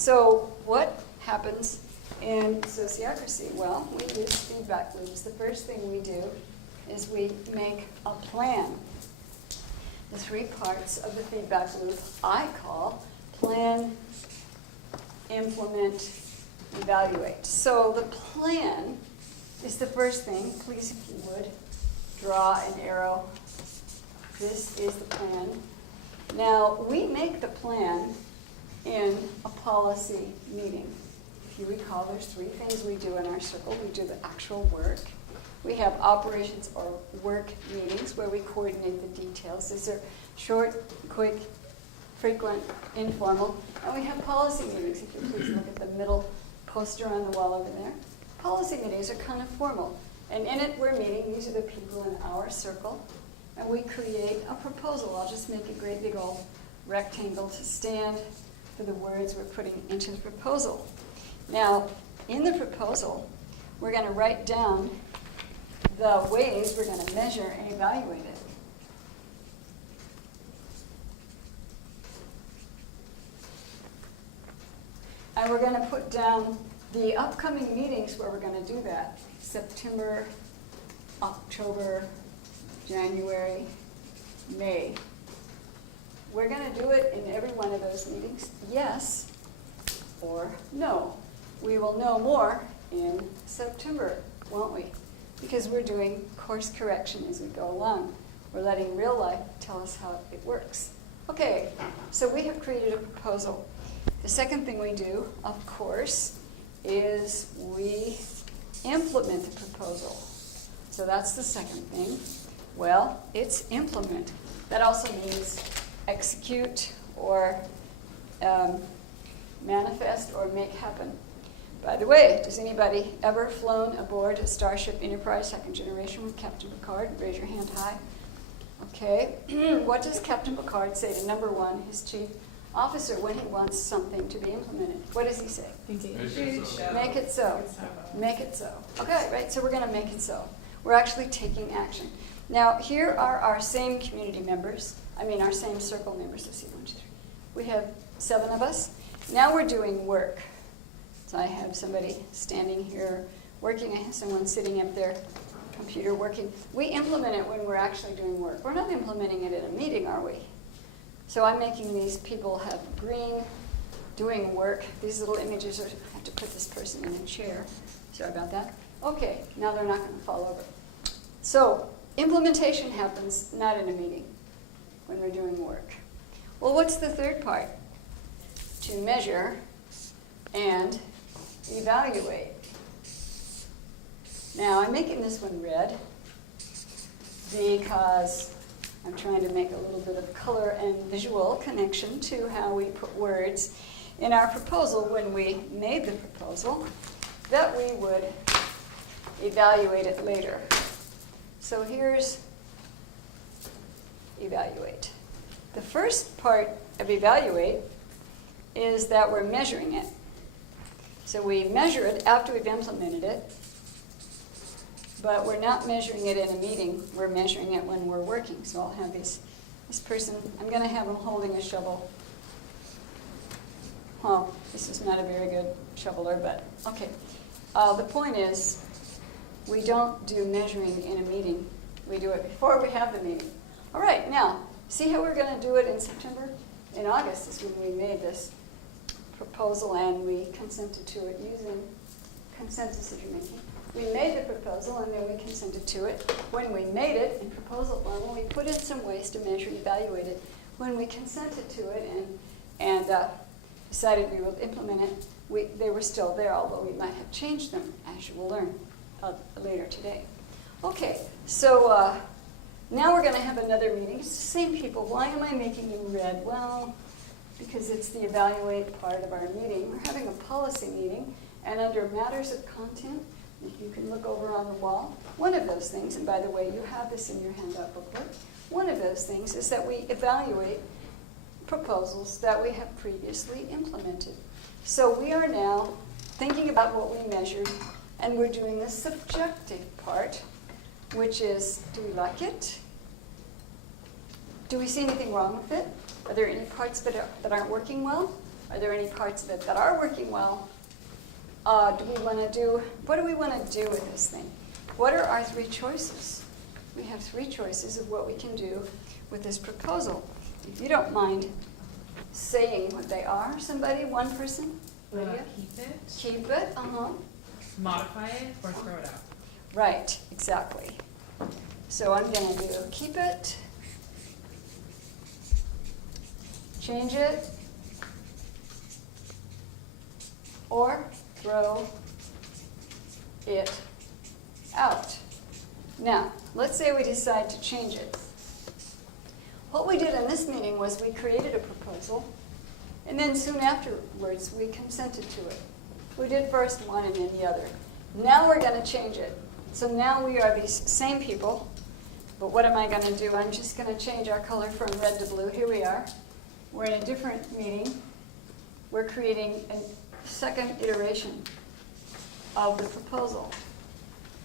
So what happens in sociocracy? Well, we use feedback loops. The first thing we do is we make a plan. The three parts of the feedback loop I call plan, implement, evaluate. So the plan is the first thing. Please, if you would, draw an arrow. This is the plan. Now, we make the plan in a policy meeting. If you recall, there's three things we do in our circle. We do the actual work. We have operations or work meetings where we coordinate the details. These are short, quick, frequent, informal. And we have policy meetings. If you please look at the middle poster on the wall over there. Policy meetings are kind of formal. And in it, we're meeting. These are the people in our circle. And we create a proposal. I'll just make a great big old rectangle to stand for the words we're putting into the proposal. Now, in the proposal, we're going to write down the ways we're going to measure and evaluate it. And we're going to put down the upcoming meetings where we're going to do that. September, October, January, May. We're going to do it in every one of those meetings, yes or no. We will know more in September, won't we? Because we're doing course correction as we go along. We're letting real life tell us how it works. Okay, so we have created a proposal. The second thing we do, of course, is we implement the proposal. So that's the second thing. Well, it's implement. That also means execute or manifest or make happen. By the way, does anybody ever flown aboard a Starship Enterprise second generation with Captain Picard? Raise your hand high. Okay. What does Captain Picard say to number one, his chief officer, when he wants something to be implemented? What does he say? Make it so. Make it so. Okay, right, so we're going to make it so. We're actually taking action. Now, here are our same community members. Our same circle members. Let's see, 1, 2, 3. We have 7 of us. Now we're doing work. So I have somebody standing here working. I have someone sitting at their computer working. We implement it when we're actually doing work. We're not implementing it in a meeting, are we? So I'm making these people have green, doing work. These little images are, I have to put this person in a chair. Sorry about that. Okay, now they're not going to fall over. So implementation happens not in a meeting when we're doing work. Well, what's the third part? To measure and evaluate. Now, I'm making this one red because I'm trying to make a little bit of color and visual connection to how we put words in our proposal when we made the proposal, that we would evaluate it later. So here's evaluate. The first part of evaluate is that we're measuring it. So we measure it after we've implemented it, but we're not measuring it in a meeting. We're measuring it when we're working. So I'll have this person, I'm going to have him holding a shovel. Well, this is not a very good shoveler, but okay. The point is, we don't do measuring in a meeting. We do it before we have the meeting. All right, now, see how we're going to do it in September? In August is when we made this proposal and we consented to it using consent decision making. We made the proposal and then we consented to it. When we made it in proposal form, we put in some ways to measure and evaluate it. When we consented to it and decided we would implement it, they were still there, although we might have changed them, as you will learn later today. Okay, so now we're going to have another meeting. It's the same people. Why am I making them red? Well, because it's the evaluate part of our meeting. We're having a policy meeting, and under matters of content, if you can look over on the wall, one of those things, and by the way, you have this in your handout booklet, one of those things is that we evaluate proposals that we have previously implemented. So we are now thinking about what we measured, and we're doing the subjective part, which is, do we like it? Do we see anything wrong with it? Are there any parts that aren't working well? Are there any parts of it that are working well? What do we want to do with this thing? What are our three choices? We have three choices of what we can do with this proposal. If you don't mind saying what they are, somebody, one person? Lydia? Keep it. Keep it, Modify it or throw it out. Right, exactly. So I'm going to do keep it, change it, or throw it out. Now, let's say we decide to change it. What we did in this meeting was we created a proposal, and then soon afterwards we consented to it. We did first one and then the other. Now we're going to change it. So now we are these same people, but what am I going to do? I'm just going to change our color from red to blue. Here we are. We're in a different meeting. We're creating a second iteration of the proposal.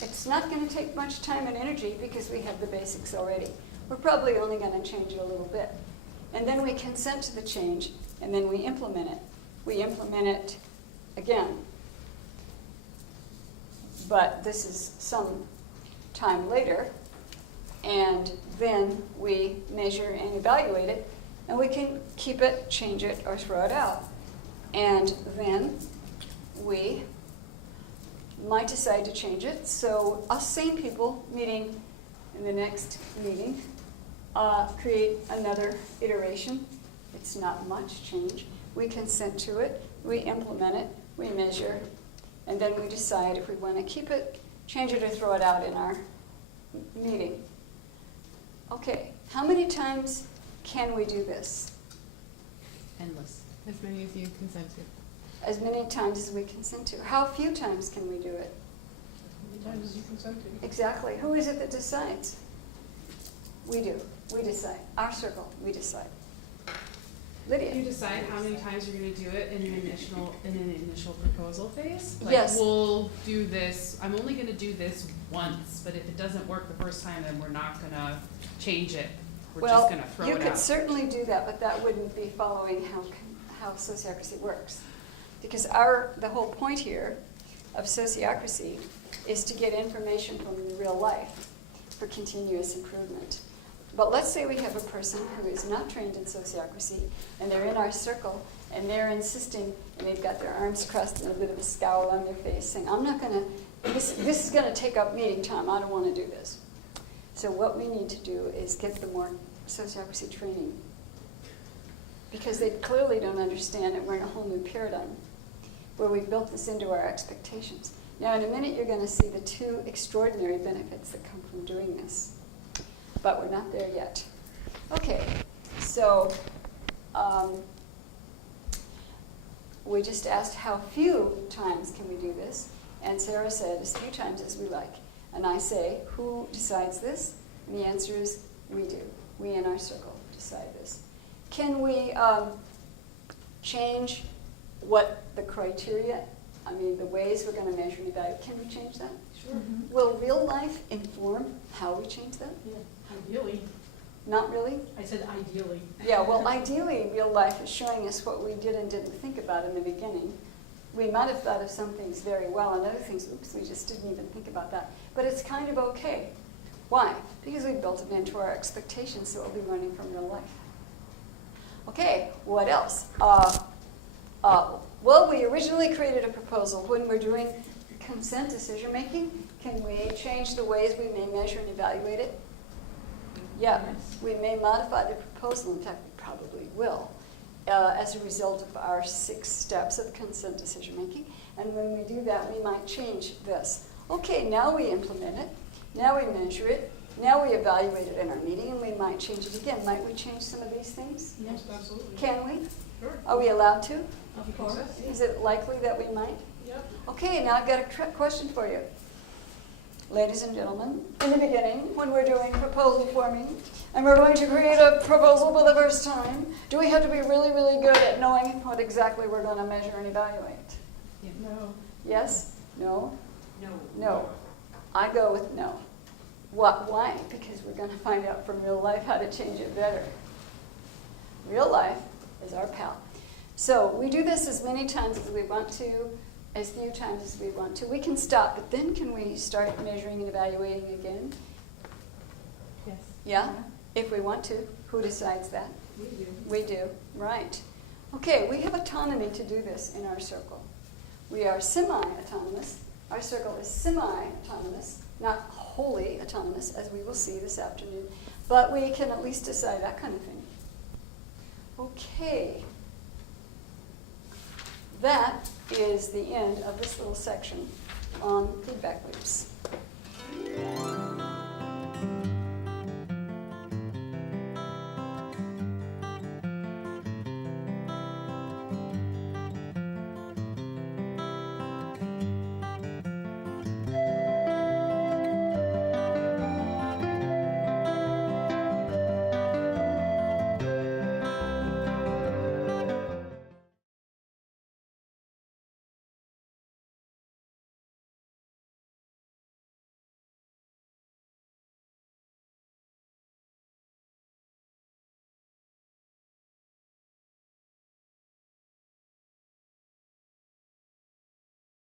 It's not going to take much time and energy because we have the basics already. We're probably only going to change it a little bit. And then we consent to the change, and then we implement it. We implement it again. But this is some time later, and then we measure and evaluate it, and we can keep it, change it, or throw it out. And then we might decide to change it. So us same people meeting in the next meeting create another iteration. It's not much change. We consent to it, we implement it, we measure, and then we decide if we want to keep it, change it, or throw it out in our meeting. Okay, how many times can we do this? Endless. As many as you consent to. As many times as we consent to. How few times can we do it? How many times as you consent to? Exactly. Who is it that decides? We do. We decide. Our circle, we decide. Lydia. You decide how many times you're going to do it in an initial proposal phase? Like, Yes. We'll do this. I'm only going to do this once, but if it doesn't work the first time, then we're not going to change it. We're just going to throw it out. You could certainly do that, but that wouldn't be following how sociocracy works. Because the whole point here of sociocracy is to get information from real life for continuous improvement. But let's say we have a person who is not trained in sociocracy, and they're in our circle, and they're insisting, and they've got their arms crossed and a bit of a scowl on their face, saying, I'm not going to, this is going to take up meeting time, I don't want to do this. So what we need to do is get them more sociocracy training. Because they clearly don't understand that we're in a whole new paradigm, where we've built this into our expectations. Now, in a minute, you're going to see the two extraordinary benefits that come from doing this. But we're not there yet. Okay, so we just asked how few times can we do this, and Sarah said as few times as we like. And I say, who decides this? And the answer is, we do. We in our circle decide this. Can we change what the criteria, the ways we're going to measure and evaluate, can we change that? Sure. Mm-hmm. Will real life inform how we change that? Yeah, ideally. Not really? I said ideally. Yeah, well, ideally, real life is showing us what we did and didn't think about in the beginning. We might have thought of some things very well, and other things, oops, we just didn't even think about that. But it's kind of okay. Why? Because we built it into our expectations, so it'll be running from real life. Okay, what else? Well, we originally created a proposal. When we're doing consent decision making, can we change the ways we may measure and evaluate it? Yeah, we may modify the proposal. In fact, we probably will, as a result of our 6 steps of consent decision making. And when we do that, we might change this. Okay, now we implement it. Now we measure it. Now we evaluate it in our meeting, and we might change it again. Might we change some of these things? Yes, absolutely. Can we? Sure. Are we allowed to? Of course. Is it likely that we might? Yep. Okay, now I've got a question for you. Ladies and gentlemen, in the beginning, when we're doing proposal forming, and we're going to create a proposal for the first time, do we have to be really, really good at knowing what exactly we're going to measure and evaluate? Yeah. No. Yes? No? No. No. I go with no. What? Why? Because we're going to find out from real life how to change it better. Real life is our pal. So we do this as many times as we want to, as few times as we want to. We can stop, but then can we start measuring and evaluating again? Yes. Yeah, if we want to. Who decides that? We do. We do, right. Okay, we have autonomy to do this in our circle. We are semi-autonomous. Our circle is semi-autonomous, not wholly autonomous, as we will see this afternoon, but we can at least decide that kind of thing. Okay. That is the end of this little section on feedback loops.